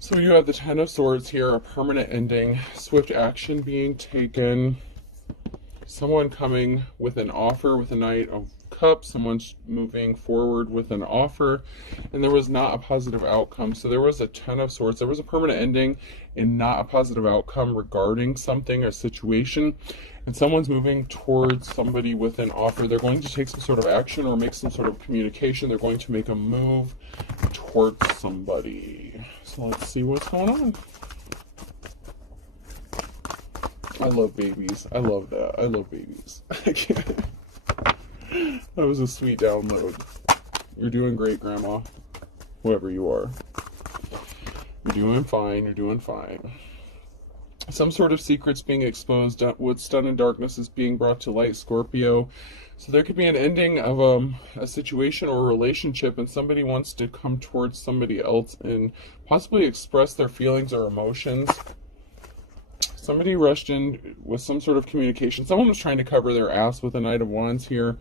So you have the Ten of Swords here, a permanent ending, swift action being taken, someone coming with an offer with a Knight of Cups, someone's moving forward with an offer, and there was not a positive outcome. So there was a Ten of Swords, there was a permanent ending and not a positive outcome regarding something or situation, and someone's moving towards somebody with an offer. They're going to take some sort of action or make some sort of communication. They're going to make a move towards somebody. So let's see what's going on. I love babies. I love that. I love babies. That was a sweet download. You're doing great, Grandma. Whoever you are. You're doing fine. You're doing fine. Some sort of secrets being exposed. What's done in darkness is being brought to light, Scorpio. So there could be an ending of a situation or a relationship, and somebody wants to come towards somebody else and possibly express their feelings or emotions. Somebody rushed in with some sort of communication. Someone was trying to cover their ass with a Knight of Wands here.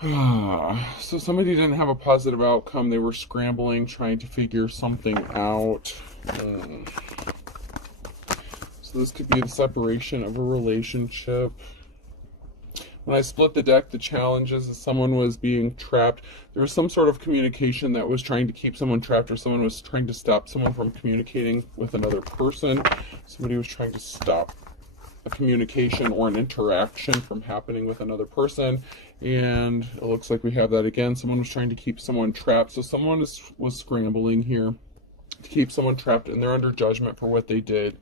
So somebody didn't have a positive outcome. They were scrambling, trying to figure something out. So this could be the separation of a relationship. When I split the deck, the challenges is someone was being trapped. There was some sort of communication that was trying to keep someone trapped, or someone was trying to stop someone from communicating with another person. Somebody was trying to stop a communication or an interaction from happening with another person. And it looks like we have that again. Someone was trying to keep someone trapped. So someone was scrambling here to keep someone trapped, and they're under judgment for what they did.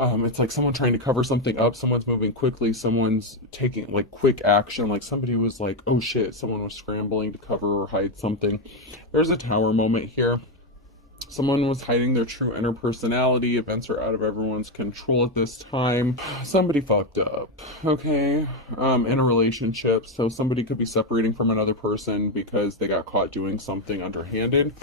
It's like someone trying to cover something up, someone's moving quickly, someone's taking like quick action, like somebody was like, oh shit, someone was scrambling to cover or hide something. There's a Tower moment here. Someone was hiding their true inner personality. Events are out of everyone's control at this time. Somebody fucked up, okay, in a relationship. So somebody could be separating from another person because they got caught doing something underhanded.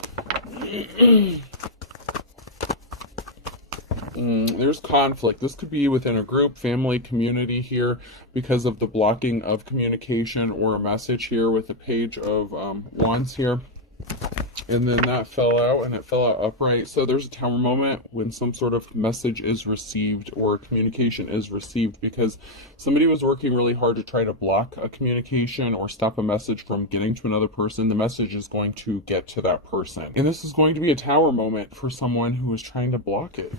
There's conflict. This could be within a group, family, community here because of the blocking of communication or a message here with the Page of Wands here. And then that fell out, and it fell out upright. So there's a Tower moment when some sort of message is received or communication is received because somebody was working really hard to try to block a communication or stop a message from getting to another person. The message is going to get to that person. And this is going to be a Tower moment for someone who is trying to block it.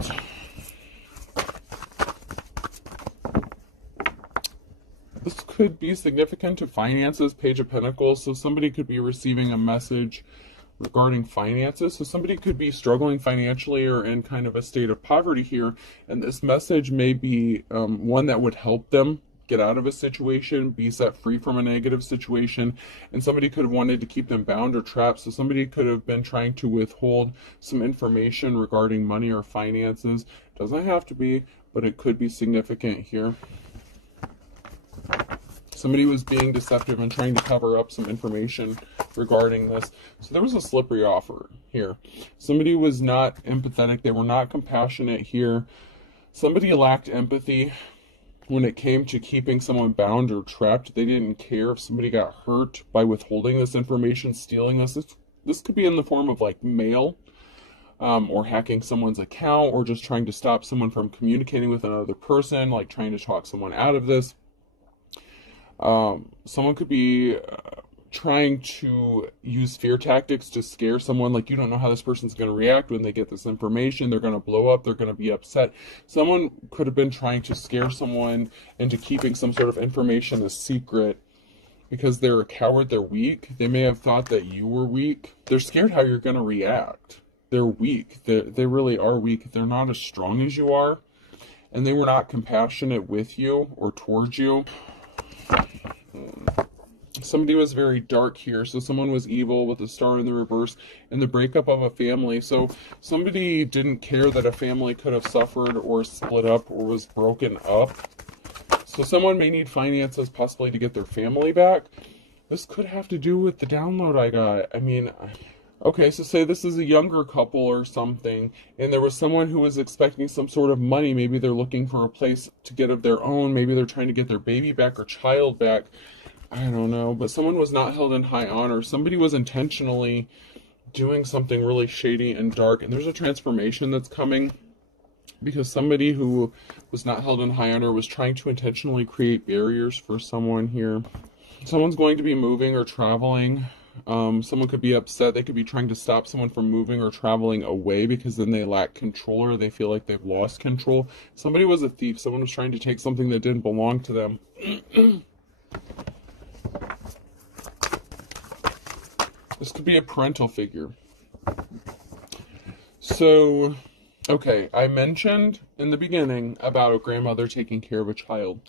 This could be significant to finances, Page of Pentacles. So somebody could be receiving a message regarding finances. So somebody could be struggling financially or in kind of a state of poverty here. And this message may be one that would help them get out of a situation, be set free from a negative situation. And somebody could have wanted to keep them bound or trapped. So somebody could have been trying to withhold some information regarding money or finances. Doesn't have to be, but it could be significant here. Somebody was being deceptive and trying to cover up some information regarding this. So there was a slippery offer here. Somebody was not empathetic. They were not compassionate here. Somebody lacked empathy when it came to keeping someone bound or trapped. They didn't care if somebody got hurt by withholding this information, stealing this. This could be in the form of like mail, or hacking someone's account, or just trying to stop someone from communicating with another person, like trying to talk someone out of this. Someone could be trying to use fear tactics to scare someone, like you don't know how this person's going to react when they get this information. They're going to blow up. They're going to be upset. Someone could have been trying to scare someone into keeping some sort of information a secret because they're a coward. They're weak. They may have thought that you were weak. They're scared how you're going to react. They're weak. They really are weak. They're not as strong as you are, and they were not compassionate with you or towards you. Somebody was very dark here. So someone was evil with the Star in the reverse and the breakup of a family. So somebody didn't care that a family could have suffered or split up or was broken up. So someone may need finances possibly to get their family back. This could have to do with the download I got. I mean, okay, so say this is a younger couple or something, and there was someone who was expecting some sort of money. Maybe they're looking for a place to get of their own. Maybe they're trying to get their baby back or child back. I don't know, but someone was not held in high honor. Somebody was intentionally doing something really shady and dark, and there's a transformation that's coming because somebody who was not held in high honor was trying to intentionally create barriers for someone here. Someone's going to be moving or traveling. Someone could be upset. They could be trying to stop someone from moving or traveling away because then they lack control or they feel like they've lost control. Somebody was a thief. Someone was trying to take something that didn't belong to them. This could be a parental figure. So, okay, I mentioned in the beginning about a grandmother taking care of a child.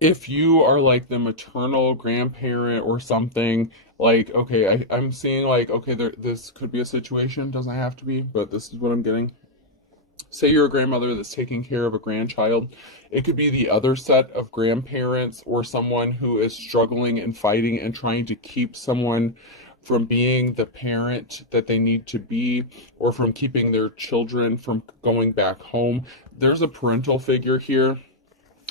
If you are like the maternal grandparent or something, like, okay, I'm seeing like, okay, this could be a situation, doesn't have to be, but this is what I'm getting. Say you're a grandmother that's taking care of a grandchild. It could be the other set of grandparents or someone who is struggling and fighting and trying to keep someone from being the parent that they need to be, or from keeping their children from going back home. There's a parental figure here.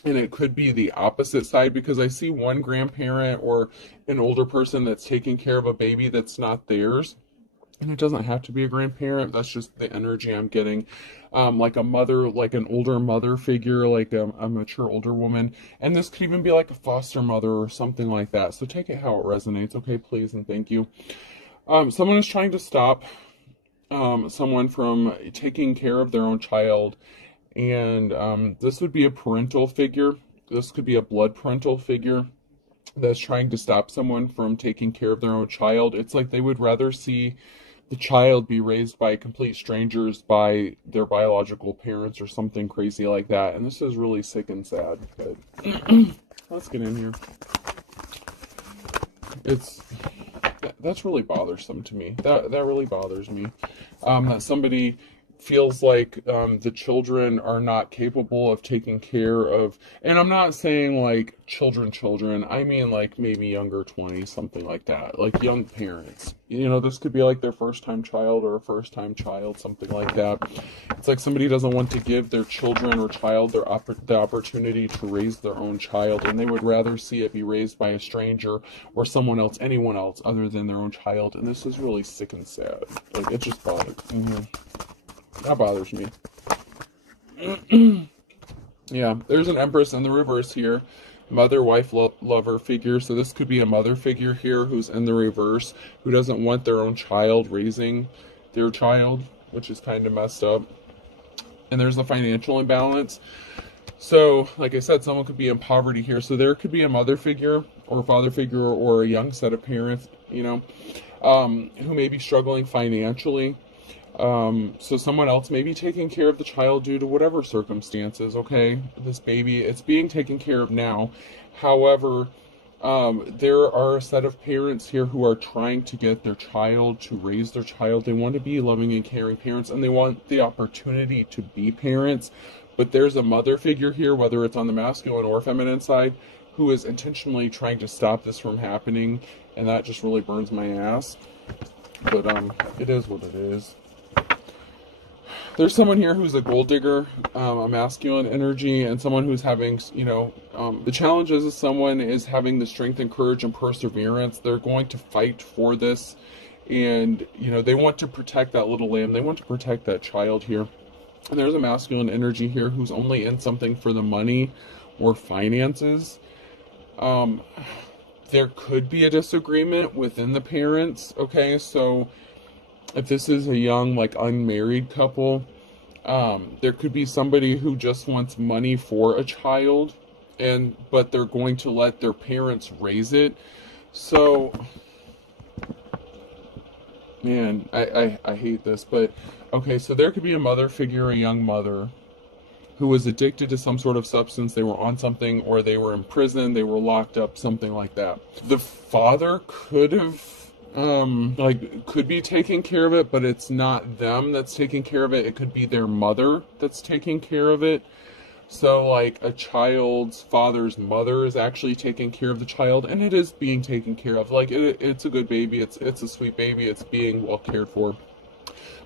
And it could be the opposite side, because I see one grandparent or an older person that's taking care of a baby that's not theirs. And it doesn't have to be a grandparent. That's just the energy I'm getting. Like a mother, like an older mother figure, like a mature older woman. And this could even be like a foster mother or something like that. So take it how it resonates. Okay, please and thank you. Someone is trying to stop someone from taking care of their own child. And this would be a parental figure. This could be a blood parental figure that's trying to stop someone from taking care of their own child. It's like they would rather see the child be raised by complete strangers, by their biological parents or something crazy like that. And this is really sick and sad. But let's get in here. That's really bothersome to me. That really bothers me. That somebody feels like the children are not capable of taking care of, and I'm not saying like children, I mean like maybe younger 20, something like that, like young parents. You know, this could be like their first time child or a first time child, something like that. It's like somebody doesn't want to give their children or child the opportunity to raise their own child, and they would rather see it be raised by a stranger or someone else, anyone else other than their own child. And this is really sick and sad. Like, it just bothers me. That bothers me. Yeah, there's an Empress in the reverse here. Mother, wife, lover figure. So this could be a mother figure here who's in the reverse, who doesn't want their own child raising their child, which is kind of messed up. And there's a financial imbalance. So, like I said, someone could be in poverty here. So there could be a mother figure or a father figure or a young set of parents, you know, who may be struggling financially. So someone else may be taking care of the child due to whatever circumstances, okay? This baby, it's being taken care of now. However, there are a set of parents here who are trying to get their child to raise their child. They want to be loving and caring parents, and they want the opportunity to be parents. But there's a mother figure here, whether it's on the masculine or feminine side, who is intentionally trying to stop this from happening, and that just really burns my ass. But it is what it is. There's someone here who's a gold digger, a masculine energy, and someone who's having, you know, the challenge is someone is having the strength and courage and perseverance. They're going to fight for this, and, you know, they want to protect that little lamb. They want to protect that child here. And there's a masculine energy here who's only in something for the money or finances. There could be a disagreement within the parents, okay? So if this is a young, like, unmarried couple, there could be somebody who just wants money for a child, but they're going to let their parents raise it. So, man, I hate this, but okay, so there could be a mother figure, a young mother, who was addicted to some sort of substance. They were on something, or they were in prison, they were locked up, something like that. The father could have, could be taking care of it, but it's not them that's taking care of it. It could be their mother that's taking care of it. So, like, a child's father's mother is actually taking care of the child, and it is being taken care of. Like, it's a good baby, it's a sweet baby, it's being well cared for.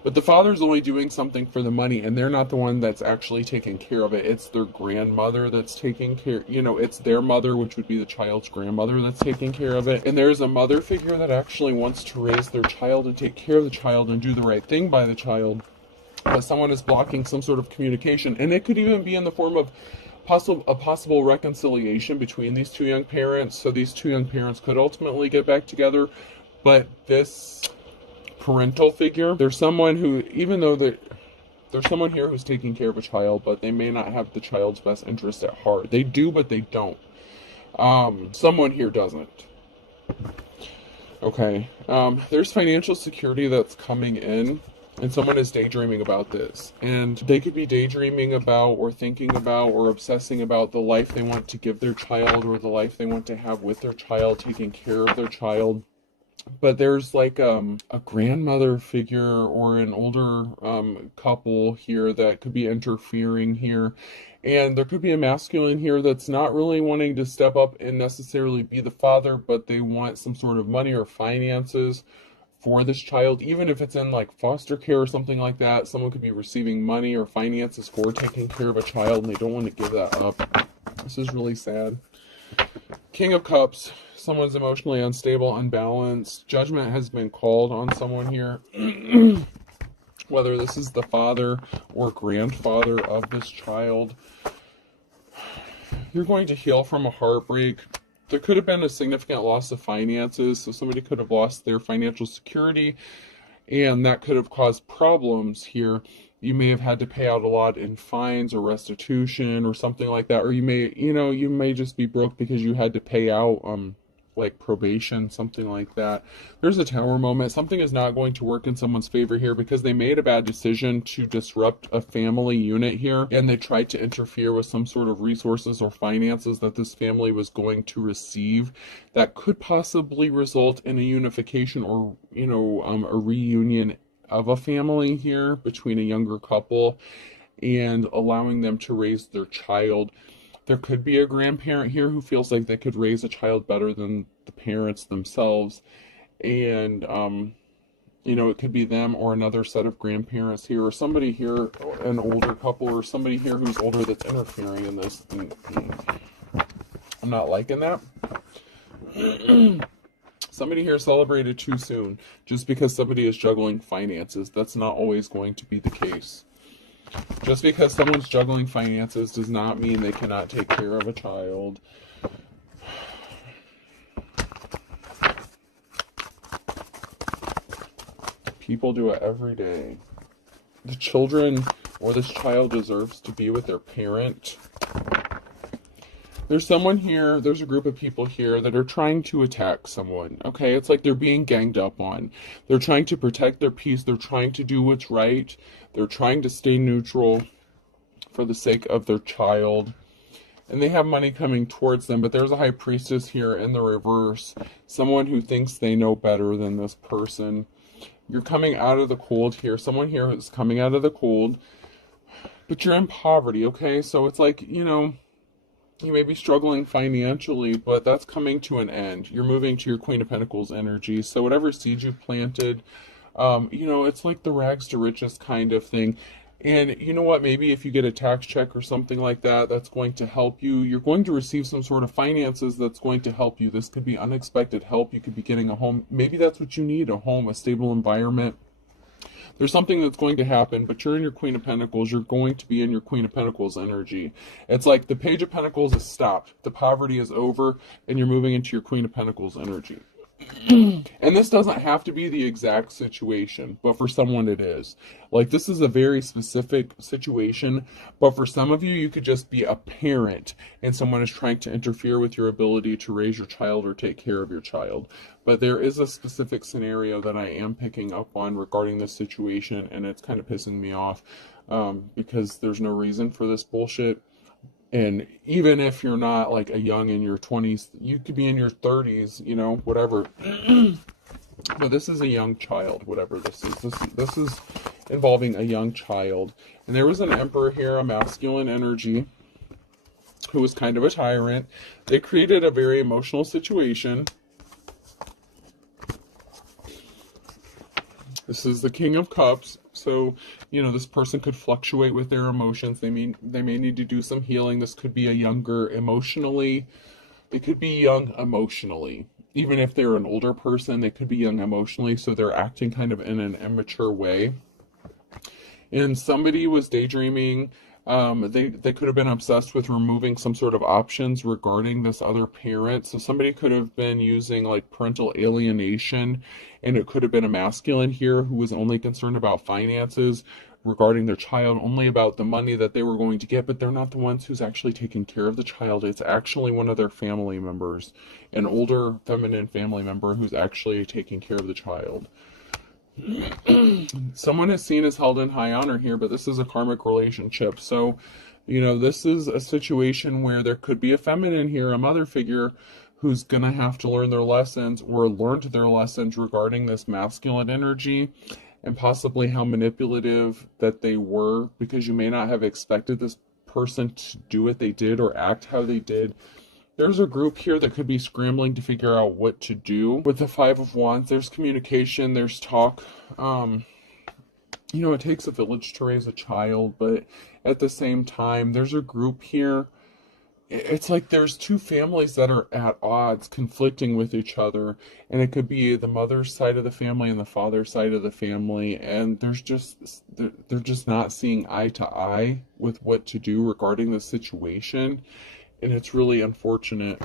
But the father's only doing something for the money, and they're not the one that's actually taking care of it. It's their grandmother that's taking care, it's their mother, which would be the child's grandmother, that's taking care of it. And there's a mother figure that actually wants to raise their child and take care of the child and do the right thing by the child. But someone is blocking some sort of communication, and it could even be in the form of a possible reconciliation between these two young parents. So these two young parents could ultimately get back together, but this parental figure, there's someone who, even though there's someone here who's taking care of a child, but they may not have the child's best interest at heart. They do, but they don't. Someone here doesn't. Okay. There's financial security that's coming in, and someone is daydreaming about this. And they could be daydreaming about or thinking about or obsessing about the life they want to give their child, or the life they want to have with their child, taking care of their child. But there's like a grandmother figure or an older couple here that could be interfering here. And there could be a masculine here that's not really wanting to step up and necessarily be the father, but they want some sort of money or finances for this child, even if it's in like foster care or something like that. Someone could be receiving money or finances for taking care of a child, and they don't want to give that up. This is really sad. King of Cups. Someone's emotionally unstable, unbalanced. Judgment has been called on someone here. Whether this is the father or grandfather of this child. You're going to heal from a heartbreak. There could have been a significant loss of finances, so somebody could have lost their financial security, and that could have caused problems here. You may have had to pay out a lot in fines or restitution or something like that, or you may just be broke because you had to pay out like probation, something like that. There's a Tower moment. Something is not going to work in someone's favor here because they made a bad decision to disrupt a family unit here, and they tried to interfere with some sort of resources or finances that this family was going to receive that could possibly result in a unification or a reunion of a family here between a younger couple and allowing them to raise their child. There could be a grandparent here who feels like they could raise a child better than the parents themselves. And, it could be them or another set of grandparents here, or somebody here, an older couple, or somebody here who's older that's interfering in this. And I'm not liking that. Somebody here celebrated too soon. Just because somebody is juggling finances, that's not always going to be the case. Just because someone's juggling finances does not mean they cannot take care of a child. People do it every day. The children or this child deserves to be with their parent. There's someone here, there's a group of people here that are trying to attack someone, okay? It's like they're being ganged up on. They're trying to protect their peace. They're trying to do what's right. They're trying to stay neutral for the sake of their child. And they have money coming towards them, but there's a high priestess here in the reverse. Someone who thinks they know better than this person. You're coming out of the cold here. Someone here is coming out of the cold, but you're in poverty, okay? So it's like, you may be struggling financially, but that's coming to an end. You're moving to your Queen of Pentacles energy. So whatever seeds you've planted, it's like the rags to riches kind of thing. And you know what? Maybe if you get a tax check or something like that, that's going to help you. You're going to receive some sort of finances that's going to help you. This could be unexpected help. You could be getting a home. Maybe that's what you need, a home, a stable environment. There's something that's going to happen, but you're in your Queen of Pentacles. You're going to be in your Queen of Pentacles energy. It's like the Page of Pentacles is stopped. The poverty is over, and you're moving into your Queen of Pentacles energy. And this doesn't have to be the exact situation, but for someone it is. Like, this is a very specific situation, but for some of you, you could just be a parent, and someone is trying to interfere with your ability to raise your child or take care of your child. But there is a specific scenario that I am picking up on regarding this situation, and it's kind of pissing me off, because there's no reason for this bullshit. And even if you're not like a young in your 20s, you could be in your 30s, whatever. But this is a young child, whatever this is. This is involving a young child. And there was an emperor here, a masculine energy, who was kind of a tyrant. They created a very emotional situation. This is the King of Cups. So, this person could fluctuate with their emotions. They may need to do some healing. This could be a younger emotionally. They could be young emotionally. Even if they're an older person, they could be young emotionally, so they're acting kind of in an immature way. And somebody was daydreaming. They could have been obsessed with removing some sort of options regarding this other parent. So somebody could have been using like parental alienation, and it could have been a masculine here who was only concerned about finances regarding their child, only about the money that they were going to get, but they're not the ones who's actually taking care of the child. It's actually one of their family members, an older feminine family member who's actually taking care of the child. Someone is seen as held in high honor here, but this is a karmic relationship. So, this is a situation where there could be a feminine here, a mother figure, who's going to have to learn their lessons or learned their lessons regarding this masculine energy, and possibly how manipulative that they were, because you may not have expected this person to do what they did or act how they did. There's a group here that could be scrambling to figure out what to do. With the Five of Wands, there's communication, there's talk. It takes a village to raise a child, but at the same time, there's a group here. It's like there's two families that are at odds, conflicting with each other, and it could be the mother's side of the family and the father's side of the family, and they're just not seeing eye to eye with what to do regarding the situation. And it's really unfortunate.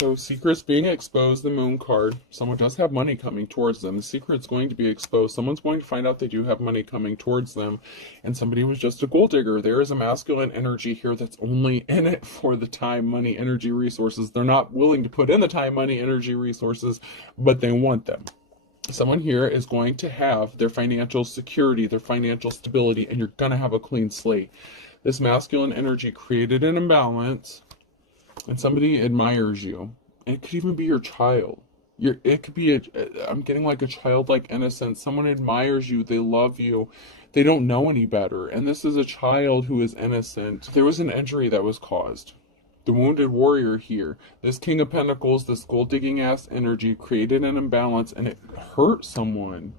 So secrets being exposed, the Moon card. Someone does have money coming towards them. The secret's going to be exposed. Someone's going to find out they do have money coming towards them. And somebody was just a gold digger. There is a masculine energy here that's only in it for the time, money, energy, resources. They're not willing to put in the time, money, energy, resources, but they want them. Someone here is going to have their financial security, their financial stability, and you're going to have a clean slate. This masculine energy created an imbalance. And somebody admires you. It could even be your child. It could be I'm getting like a childlike innocence. Someone admires you. They love you. They don't know any better. And this is a child who is innocent. There was an injury that was caused. The wounded warrior here. This King of Pentacles, this gold digging ass energy created an imbalance, and it hurt someone.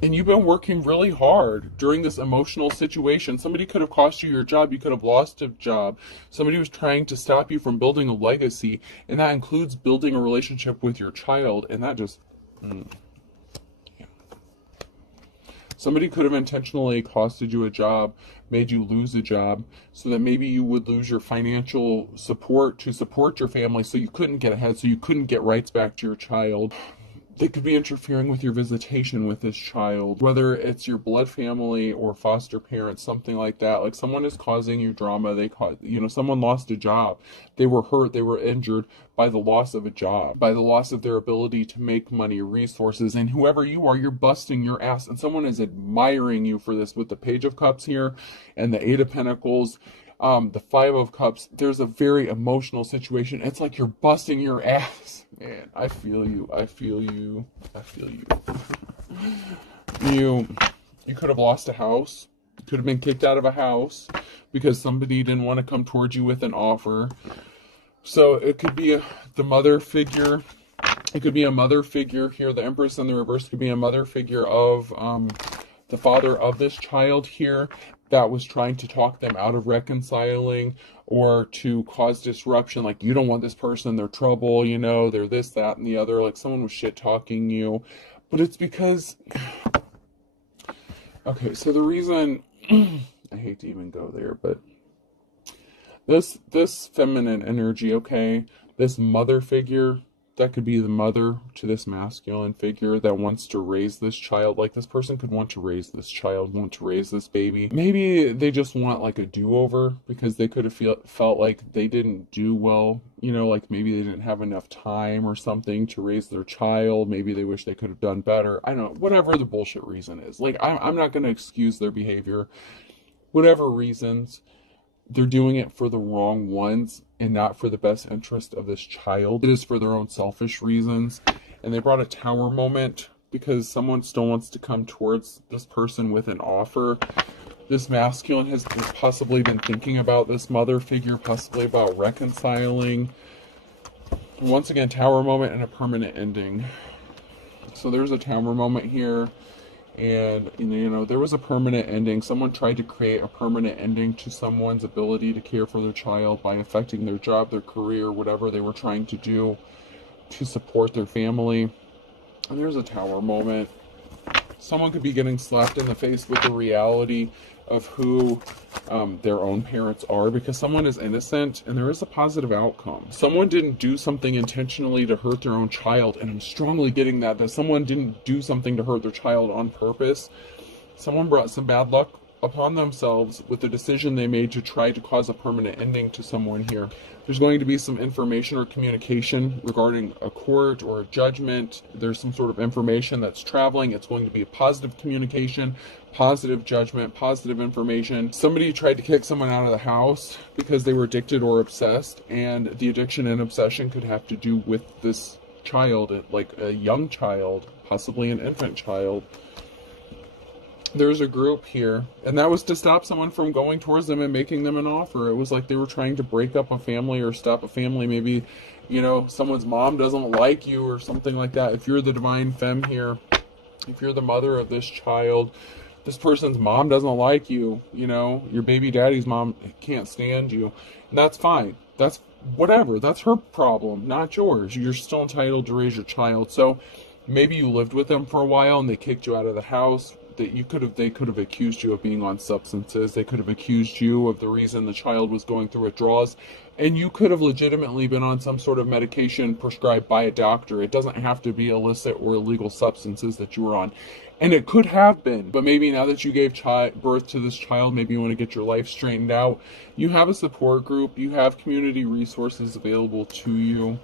And you've been working really hard during this emotional situation. Somebody could have cost you your job. You could have lost a job. Somebody was trying to stop you from building a legacy. And that includes building a relationship with your child. And that just... yeah. Somebody could have intentionally costed you a job, made you lose a job, so that maybe you would lose your financial support to support your family, so you couldn't get ahead, so you couldn't get rights back to your child. They could be interfering with your visitation with this child, whether it's your blood family or foster parents, something like that. Like someone is causing you drama. Someone lost a job. They were hurt. They were injured by the loss of a job, by the loss of their ability to make money, resources. And whoever you are, you're busting your ass. And someone is admiring you for this with the Page of Cups here and the Eight of Pentacles. The Five of Cups, there's a very emotional situation. It's like you're busting your ass. Man, I feel you. I feel you. I feel you. You could have lost a house. You could have been kicked out of a house because somebody didn't want to come towards you with an offer. So it could be the mother figure. It could be a mother figure here. The Empress in the reverse could be a mother figure of the father of this child here that was trying to talk them out of reconciling or to cause disruption. Like, you don't want this person, they're trouble, they're this, that, and the other. Like, someone was shit-talking you. But it's because... Okay, so the reason... I hate to even go there, but... This feminine energy, okay? This mother figure... That could be the mother to this masculine figure that wants to raise this child. Like, this person could want to raise this child, want to raise this baby. Maybe they just want like a do-over because they could have felt like they didn't do well. Like maybe they didn't have enough time or something to raise their child. Maybe they wish they could have done better. I don't know, whatever the bullshit reason is. Like, I'm not going to excuse their behavior. Whatever reasons, they're doing it for the wrong ones and not for the best interest of this child. It is for their own selfish reasons. And they brought a tower moment because someone still wants to come towards this person with an offer. This masculine has possibly been thinking about this mother figure, possibly about reconciling. Once again, Tower moment and a permanent ending. So there's a Tower moment here, and there was a permanent ending. Someone tried to create a permanent ending to someone's ability to care for their child by affecting their job, their career, whatever they were trying to do to support their family. And there's a Tower moment. Someone could be getting slapped in the face with the reality of who their own parents are, because someone is innocent and there is a positive outcome. Someone didn't do something intentionally to hurt their own child, and I'm strongly getting that someone didn't do something to hurt their child on purpose. Someone brought some bad luck upon themselves with the decision they made to try to cause a permanent ending to someone here. There's going to be some information or communication regarding a court or a judgment. There's some sort of information that's traveling. It's going to be a positive communication, positive judgment, positive information. Somebody tried to kick someone out of the house because they were addicted or obsessed, and the addiction and obsession could have to do with this child, like a young child, possibly an infant child. There's a group here, and that was to stop someone from going towards them and making them an offer. It was like they were trying to break up a family or stop a family. Maybe, someone's mom doesn't like you or something like that. If you're the divine femme here, if you're the mother of this child, this person's mom doesn't like you. Your baby daddy's mom can't stand you, and that's fine. That's whatever. That's her problem, not yours. You're still entitled to raise your child. So maybe you lived with them for a while and they kicked you out of the house. They could have accused you of being on substances. They could have accused you of the reason the child was going through withdrawals, and you could have legitimately been on some sort of medication prescribed by a doctor. It doesn't have to be illicit or illegal substances that you were on, and it could have been. But maybe now that you gave birth to this child, maybe you want to get your life straightened out. You have a support group. You have community resources available to you.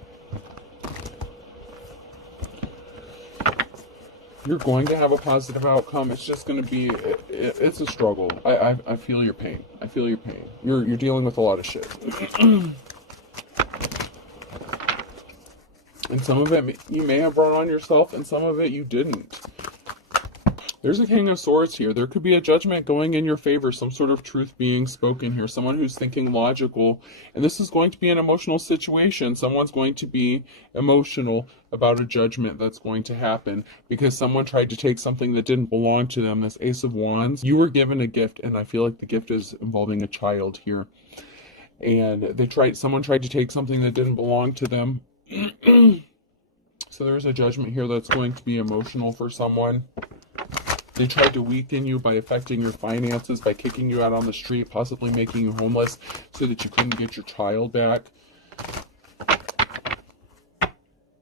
You're going to have a positive outcome. It's just going to be, it's a struggle. I feel your pain. I feel your pain. You're dealing with a lot of shit. And some of it you may have brought on yourself, and some of it you didn't. There's a King of Swords here. There could be a judgment going in your favor, some sort of truth being spoken here, someone who's thinking logical, and this is going to be an emotional situation. Someone's going to be emotional about a judgment that's going to happen because someone tried to take something that didn't belong to them. This Ace of Wands, you were given a gift, and I feel like the gift is involving a child here. And someone tried to take something that didn't belong to them. So there's a judgment here that's going to be emotional for someone. They tried to weaken you by affecting your finances, by kicking you out on the street, possibly making you homeless so that you couldn't get your child back.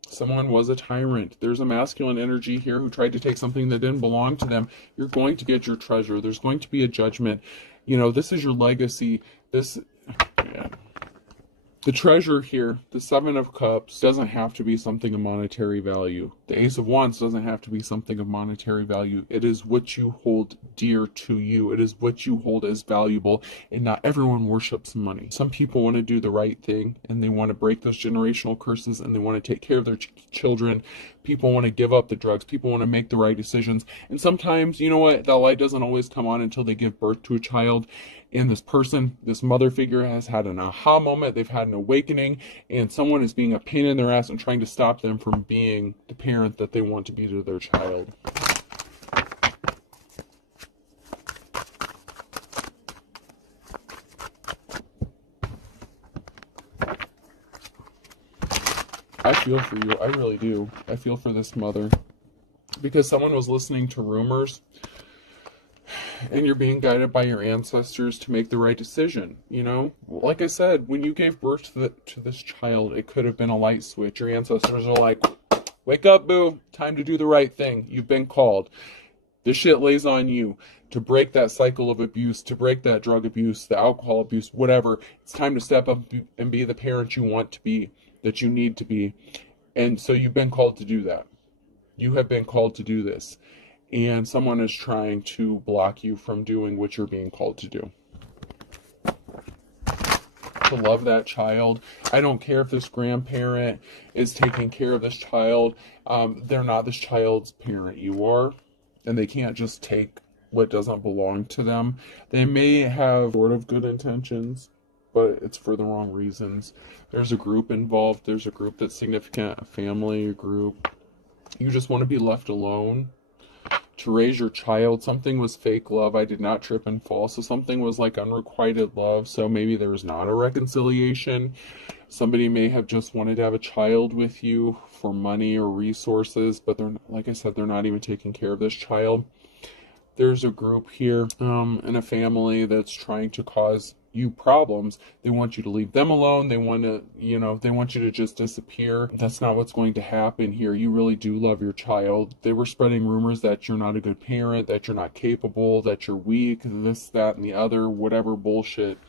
Someone was a tyrant. There's a masculine energy here who tried to take something that didn't belong to them. You're going to get your treasure. There's going to be a judgment. This is your legacy. The treasure here, the Seven of Cups, doesn't have to be something of monetary value. The Ace of Wands doesn't have to be something of monetary value. It is what you hold dear to you. It is what you hold as valuable, and not everyone worships money. Some people want to do the right thing, and they want to break those generational curses, and they want to take care of their children. People want to give up the drugs. People want to make the right decisions. And sometimes, you know what, that light doesn't always come on until they give birth to a child. And this mother figure has had an aha moment. They've had an awakening, and someone is being a pain in their ass and trying to stop them from being the parent that they want to be to their child. I feel for you. I really do. I feel for this mother. Because someone was listening to rumors, and you're being guided by your ancestors to make the right decision. Like I said, when you gave birth to this child, it could have been a light switch. Your ancestors are like, wake up, boo, time to do the right thing. You've been called. This shit lays on you to break that cycle of abuse, to break that drug abuse, the alcohol abuse, whatever. It's time to step up and be the parent you want to be, that you need to be. And so you've been called to do that. You have been called to do this. And someone is trying to block you from doing what you're being called to do. To love that child. I don't care if this grandparent is taking care of this child. They're not this child's parent. You are. And they can't just take what doesn't belong to them. They may have sort of good intentions, but it's for the wrong reasons. There's a group involved. There's a group that's significant, a family, a group. You just want to be left alone to raise your child. Something was fake love. I did not trip and fall. So something was like unrequited love. So maybe there was not a reconciliation. Somebody may have just wanted to have a child with you for money or resources, but they're, like I said, they're not even taking care of this child. There's a group here in a family that's trying to cause you problems. They want you to leave them alone. They want to, they want you to just disappear. That's not what's going to happen here. You really do love your child. They were spreading rumors that you're not a good parent, that you're not capable, that you're weak, this, that, and the other, whatever bullshit.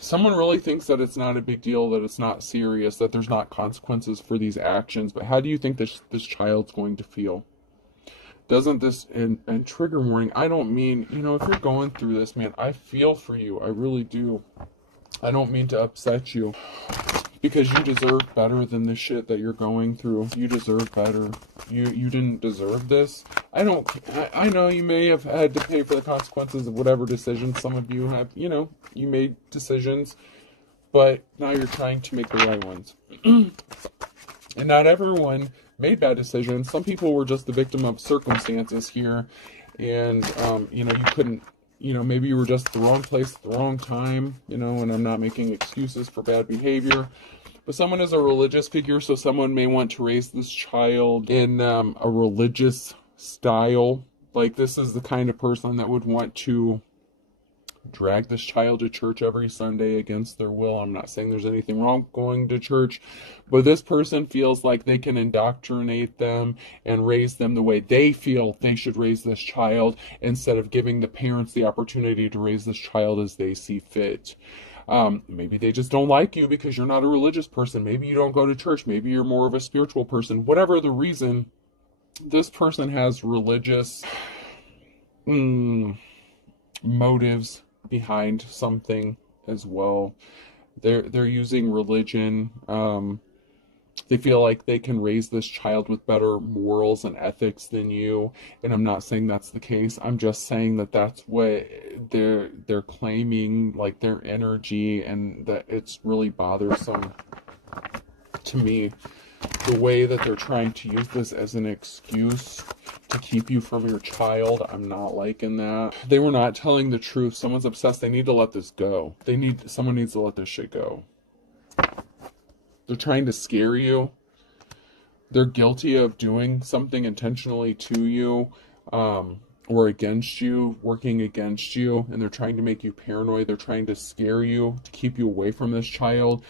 Someone really thinks that it's not a big deal, that it's not serious, that there's not consequences for these actions. But how do you think this child's going to feel? Doesn't this, and trigger warning, I don't mean, if you're going through this, man, I feel for you. I really do. I don't mean to upset you, because you deserve better than the shit that you're going through. You deserve better. You didn't deserve this. I know you may have had to pay for the consequences of whatever decisions some of you have, you made decisions, but now you're trying to make the right ones. And not everyone made bad decisions. Some people were just the victim of circumstances here, and you couldn't, maybe you were just at the wrong place at the wrong time, and I'm not making excuses for bad behavior. But someone is a religious figure, so someone may want to raise this child in a religious style. Like, this is the kind of person that would want to drag this child to church every Sunday against their will. I'm not saying there's anything wrong going to church, but this person feels like they can indoctrinate them and raise them the way they feel they should raise this child, instead of giving the parents the opportunity to raise this child as they see fit. Maybe they just don't like you because you're not a religious person. Maybe you don't go to church. Maybe you're more of a spiritual person. Whatever the reason, this person has religious motives behind something as well. They're using religion. They feel like they can raise this child with better morals and ethics than you, and I'm not saying that's the case. I'm just saying that that's what they're claiming, like their energy, and that it's really bothersome to me, the way that they're trying to use this as an excuse to keep you from your child. I'm not liking that. They were not telling the truth. Someone's obsessed. They need to let this go. Someone needs to let this shit go. They're trying to scare you. They're guilty of doing something intentionally to you, or against you, working against you, and they're trying to make you paranoid. They're trying to scare you, to keep you away from this child.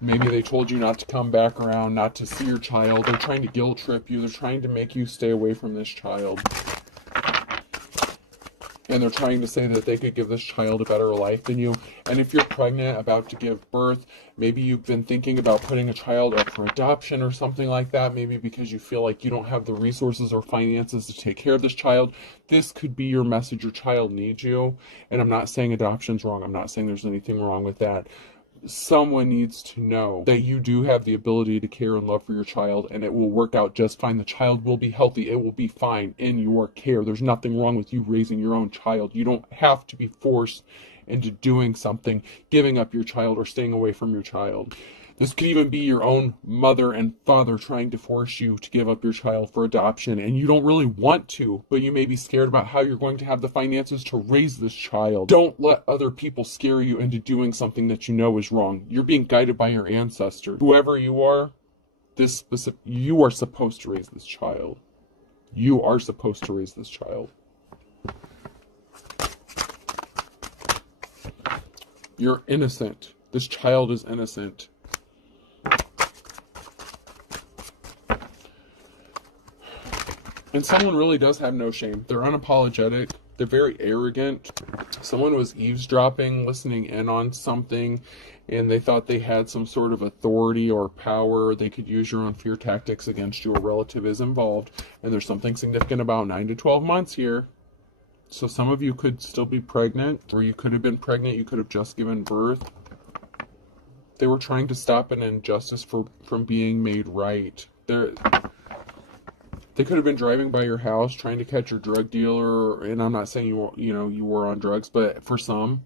Maybe they told you not to come back around, not to see your child. They're trying to guilt trip you. They're trying to make you stay away from this child. And they're trying to say that they could give this child a better life than you. And if you're pregnant, about to give birth, maybe you've been thinking about putting a child up for adoption or something like that. Maybe because you feel like you don't have the resources or finances to take care of this child. This could be your message. Your child needs you. And I'm not saying adoption's wrong. I'm not saying there's anything wrong with that. Someone needs to know that you do have the ability to care and love for your child, and it will work out just fine. The child will be healthy. It will be fine in your care. There's nothing wrong with you raising your own child. You don't have to be forced into doing something, giving up your child or staying away from your child. This could even be your own mother and father trying to force you to give up your child for adoption, and you don't really want to, but you may be scared about how you're going to have the finances to raise this child. Don't let other people scare you into doing something that you know is wrong. You're being guided by your ancestors. Whoever you are, you are supposed to raise this child. You are supposed to raise this child. You're innocent. This child is innocent. And someone really does have no shame. They're unapologetic. They're very arrogant. Someone was eavesdropping, listening in on something, and they thought they had some sort of authority or power. They could use your own fear tactics against you. A relative is involved, and there's something significant about 9 to 12 months here. So some of you could still be pregnant, or you could have been pregnant. You could have just given birth. They were trying to stop an injustice from being made right. They could have been driving by your house trying to catch your drug dealer, and I'm not saying you were on drugs, but for someone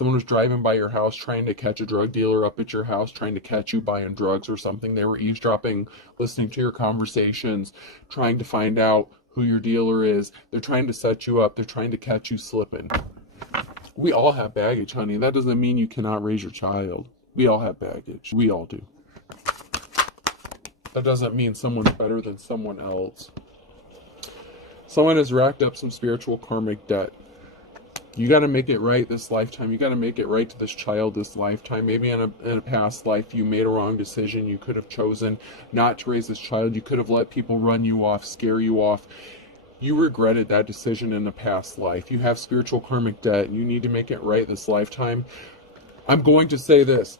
was driving by your house trying to catch a drug dealer up at your house, trying to catch you buying drugs or something. They were eavesdropping, listening to your conversations, trying to find out who your dealer is. They're trying to set you up. They're trying to catch you slipping. We all have baggage, honey. That doesn't mean you cannot raise your child. We all have baggage. We all do. That doesn't mean someone's better than someone else. Someone has racked up some spiritual karmic debt. You got to make it right this lifetime. You got to make it right to this child this lifetime. Maybe in a past life you made a wrong decision. You could have chosen not to raise this child. You could have let people run you off, scare you off. You regretted that decision in a past life. You have spiritual karmic debt. You need to make it right this lifetime. I'm going to say this.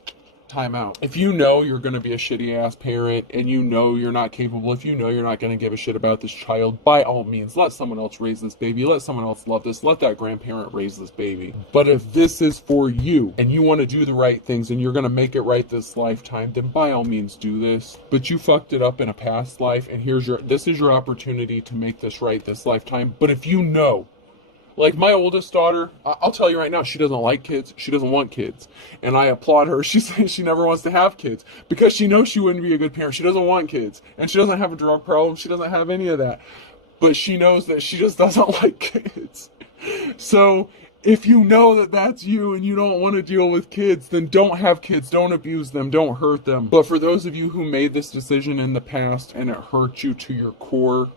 Time out. If you know you're going to be a shitty ass parent and you know you're not capable, if you know you're not going to give a shit about this child, by all means, let someone else raise this baby. Let someone else love this. Let that grandparent raise this baby. But if this is for you and you want to do the right things and you're going to make it right this lifetime, then by all means do this. But you fucked it up in a past life, and this is your opportunity to make this right this lifetime. But if you know, like my oldest daughter, I'll tell you right now, she doesn't like kids. She doesn't want kids. And I applaud her. She says she never wants to have kids because she knows she wouldn't be a good parent. She doesn't want kids. And she doesn't have a drug problem. She doesn't have any of that. But she knows that she just doesn't like kids. So if you know that that's you and you don't want to deal with kids, then don't have kids. Don't abuse them. Don't hurt them. But for those of you who made this decision in the past and it hurt you to your core,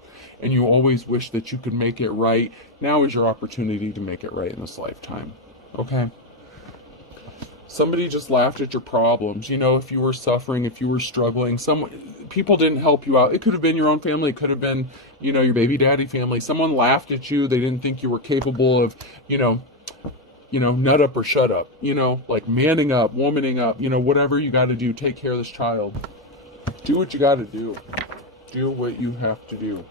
and you always wish that you could make it right, now is your opportunity to make it right in this lifetime. Okay? Somebody just laughed at your problems. You know, if you were suffering, if you were struggling, people didn't help you out. It could have been your own family. It could have been, your baby daddy family. Someone laughed at you. They didn't think you were capable of, nut up or shut up. Like manning up, womaning up, whatever you got to do. Take care of this child. Do what you got to do. Do what you have to do.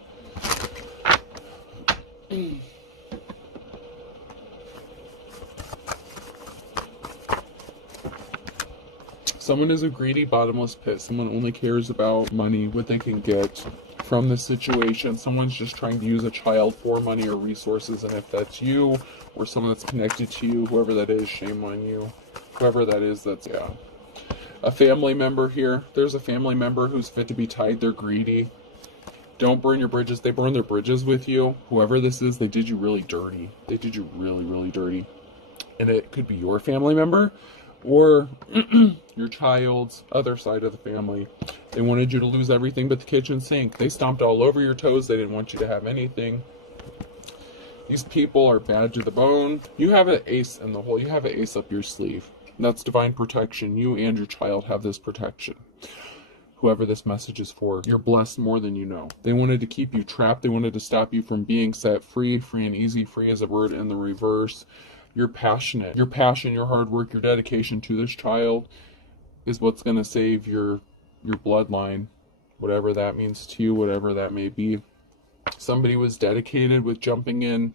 Someone is a greedy, bottomless pit. Someone only cares about money, what they can get from the situation. Someone's just trying to use a child for money or resources, and if that's you or someone that's connected to you, whoever that is, shame on you. Whoever that is, yeah. A family member here. There's a family member who's fit to be tied. They're greedy. Don't burn your bridges. They burn their bridges with you. Whoever this is, they did you really dirty. They did you really, really dirty. And it could be your family member or your child's other side of the family. They wanted you to lose everything but the kitchen sink. They stomped all over your toes. They didn't want you to have anything. These people are bad to the bone. You have an ace in the hole. You have an ace up your sleeve. And that's divine protection. You and your child have this protection. Whoever this message is for, you're blessed more than you know. They wanted to keep you trapped. They wanted to stop you from being set free. Free and easy. Free as a word in the reverse. You're passionate. Your passion, your hard work, your dedication to this child is what's going to save your bloodline. Whatever that means to you, whatever that may be. Somebody was dedicated with jumping in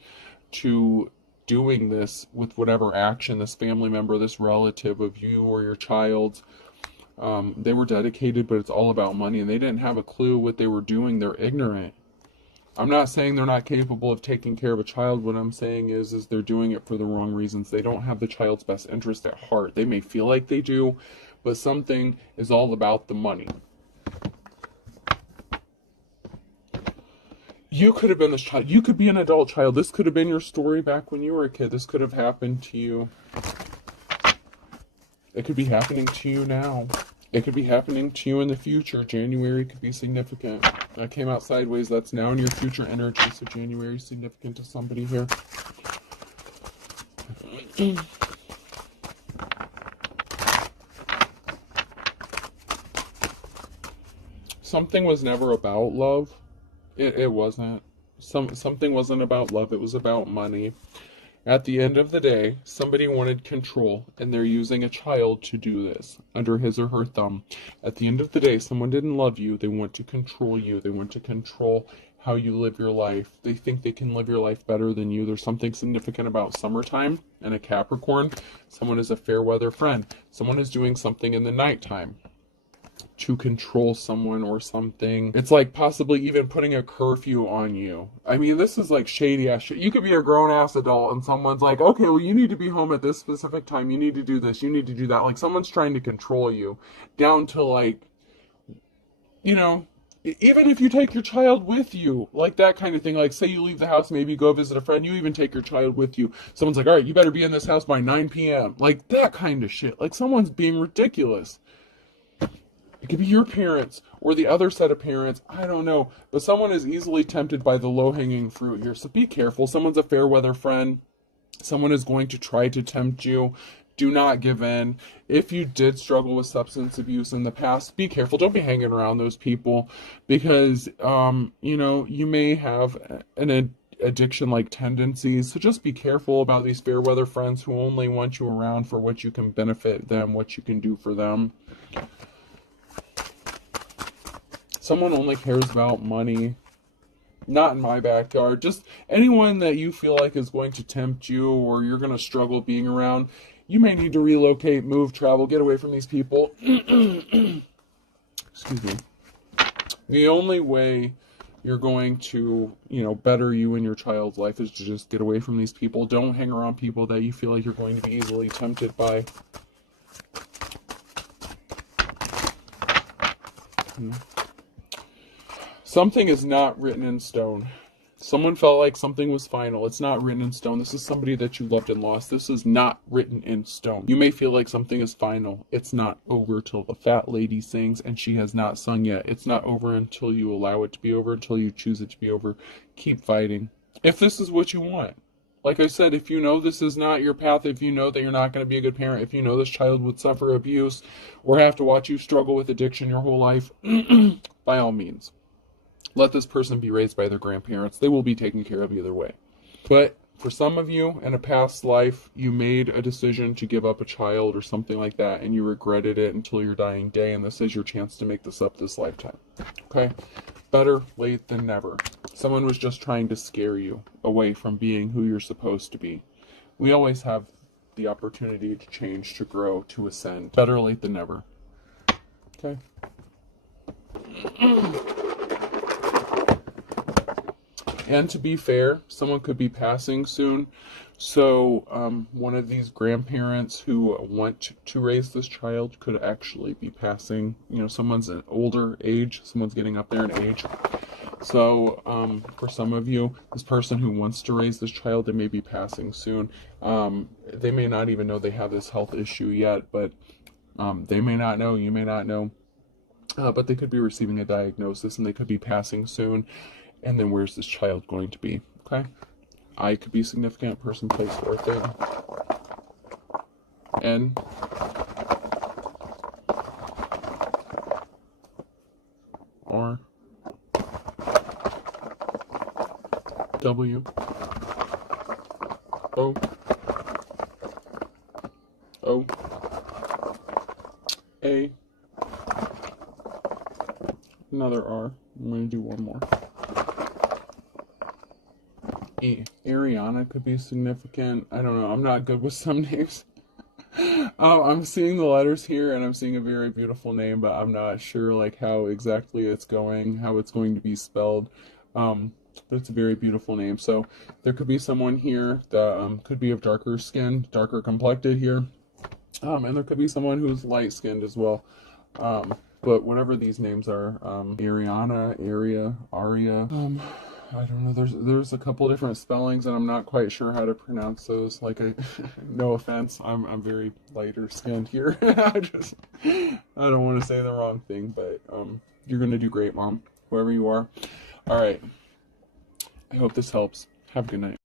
to doing this with whatever action, this family member, this relative of you or your child. They were dedicated, but it's all about money, and they didn't have a clue what they were doing. They're ignorant. I'm not saying they're not capable of taking care of a child. What I'm saying is they're doing it for the wrong reasons. They don't have the child's best interest at heart. They may feel like they do, but something is all about the money. You could have been this child. You could be an adult child. This could have been your story back when you were a kid. This could have happened to you. It could be happening to you now. It could be happening to you in the future. January could be significant. That came out sideways. That's now in your future energy. So January is significant to somebody here. Something was never about love. It wasn't. Something wasn't about love. It was about money. At the end of the day, somebody wanted control, and they're using a child to do this under his or her thumb. At the end of the day, someone didn't love you. They want to control you. They want to control how you live your life. They think they can live your life better than you. There's something significant about summertime and a Capricorn. Someone is a fair weather friend. Someone is doing something in the nighttime. to control someone or something. It's like possibly even putting a curfew on you. I mean, this is like shady ass shit. You could be a grown ass adult and someone's like, okay, well, you need to be home at this specific time. You need to do this. You need to do that. Like someone's trying to control you down to like, you know, even if you take your child with you, like that kind of thing. Like say you leave the house, maybe go visit a friend, you even take your child with you. Someone's like, all right, you better be in this house by 9 p.m. Like that kind of shit. Like someone's being ridiculous. It could be your parents or the other set of parents. I don't know. But someone is easily tempted by the low-hanging fruit here. So be careful. Someone's a fair weather friend. Someone is going to try to tempt you. Do not give in. If you did struggle with substance abuse in the past, be careful. Don't be hanging around those people because, you know, you may have an addiction-like tendencies. So just be careful about these fair weather friends who only want you around for what you can benefit them, what you can do for them. Someone only cares about money. Not in my backyard. Just anyone that you feel like is going to tempt you or you're going to struggle being around. You may need to relocate, move, travel, get away from these people. Excuse me. The only way you're going to, you know, better you and your child's life is to just get away from these people. Don't hang around people that you feel like you're going to be easily tempted by. Something is not written in stone. Someone felt like something was final. It's not written in stone. This is somebody that you loved and lost. This is not written in stone. You may feel like something is final. It's not over till the fat lady sings, and she has not sung yet. It's not over until you allow it to be over, until you choose it to be over. Keep fighting. If this is what you want. Like I said, if you know this is not your path, if you know that you're not going to be a good parent, if you know this child would suffer abuse or have to watch you struggle with addiction your whole life, by all means. Let this person be raised by their grandparents. They will be taken care of either way. But for some of you, in a past life, you made a decision to give up a child or something like that, and you regretted it until your dying day, and this is your chance to make this up this lifetime. Okay? Better late than never. Someone was just trying to scare you away from being who you're supposed to be. We always have the opportunity to change, to grow, to ascend. Better late than never. Okay? And to be fair, someone could be passing soon. So one of these grandparents who want to raise this child could actually be passing. You know, someone's an older age, someone's getting up there in age. So for some of you, this person who wants to raise this child, they may be passing soon. They may not even know they have this health issue yet, but they may not know, you may not know. But they could be receiving a diagnosis and they could be passing soon. And then where's this child going to be? Okay? I could be significant, person, place, or thing. N. R. W. O. O. A. Another R. I'm going to do one more. Ariana could be significant. I don't know. I'm not good with some names. I'm seeing the letters here and I'm seeing a very beautiful name, but I'm not sure like how exactly it's going, how it's going to be spelled. But it's a very beautiful name. So there could be someone here that could be of darker skin, darker complected here. And there could be someone who's light skinned as well. But whatever these names are, Ariana, Aria, I don't know. There's a couple different spellings, and I'm not quite sure how to pronounce those. Like, no offense, I'm very lighter skinned here. I don't want to say the wrong thing, but you're gonna do great, Mom. Whoever you are. All right. I hope this helps. Have a good night.